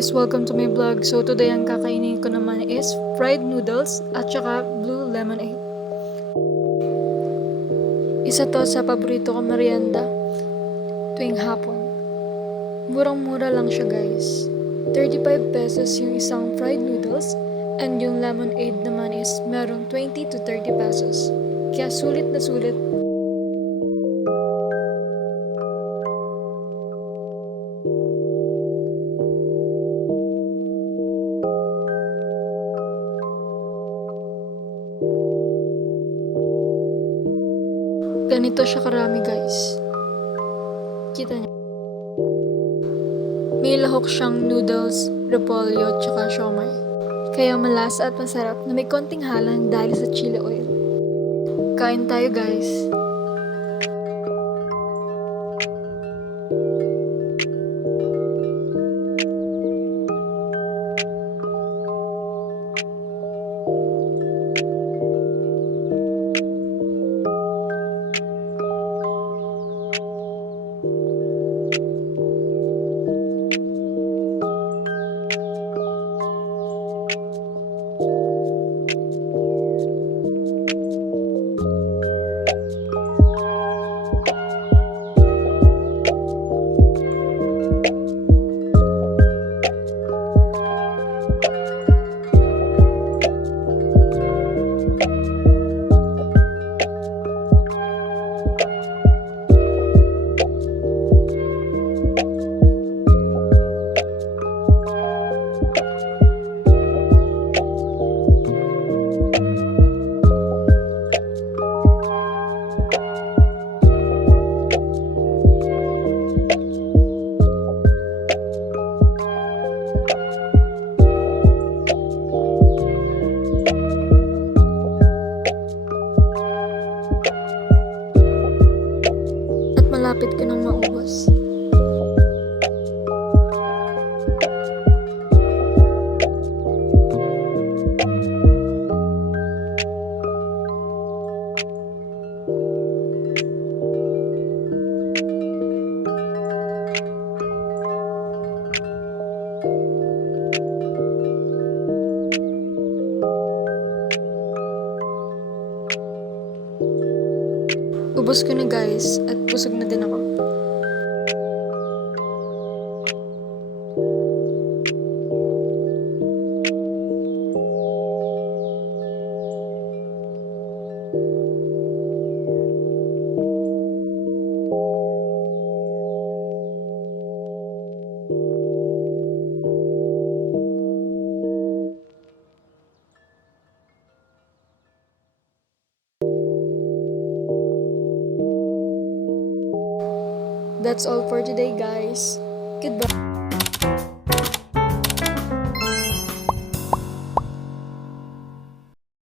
guys! Welcome to my vlog. So today ang kakainin ko naman is fried noodles at saka blue lemonade. Isa to sa paborito ko merienda tuwing hapon. Murang-mura lang siya guys. 35 pesos yung isang fried noodles and yung lemonade naman is merong 20 to 30 pesos. Kaya sulit na sulit. Ganito siya karami guys. Kita niyo. May lahok siyang noodles, repolyo, tsaka siomai. Kaya malasa at masarap na may konting halang dahil sa chili oil. Kain tayo guys. Malapit ka nang maubos. Ubos ko na guys at busog na din ako. That's all for today guys. Goodbye.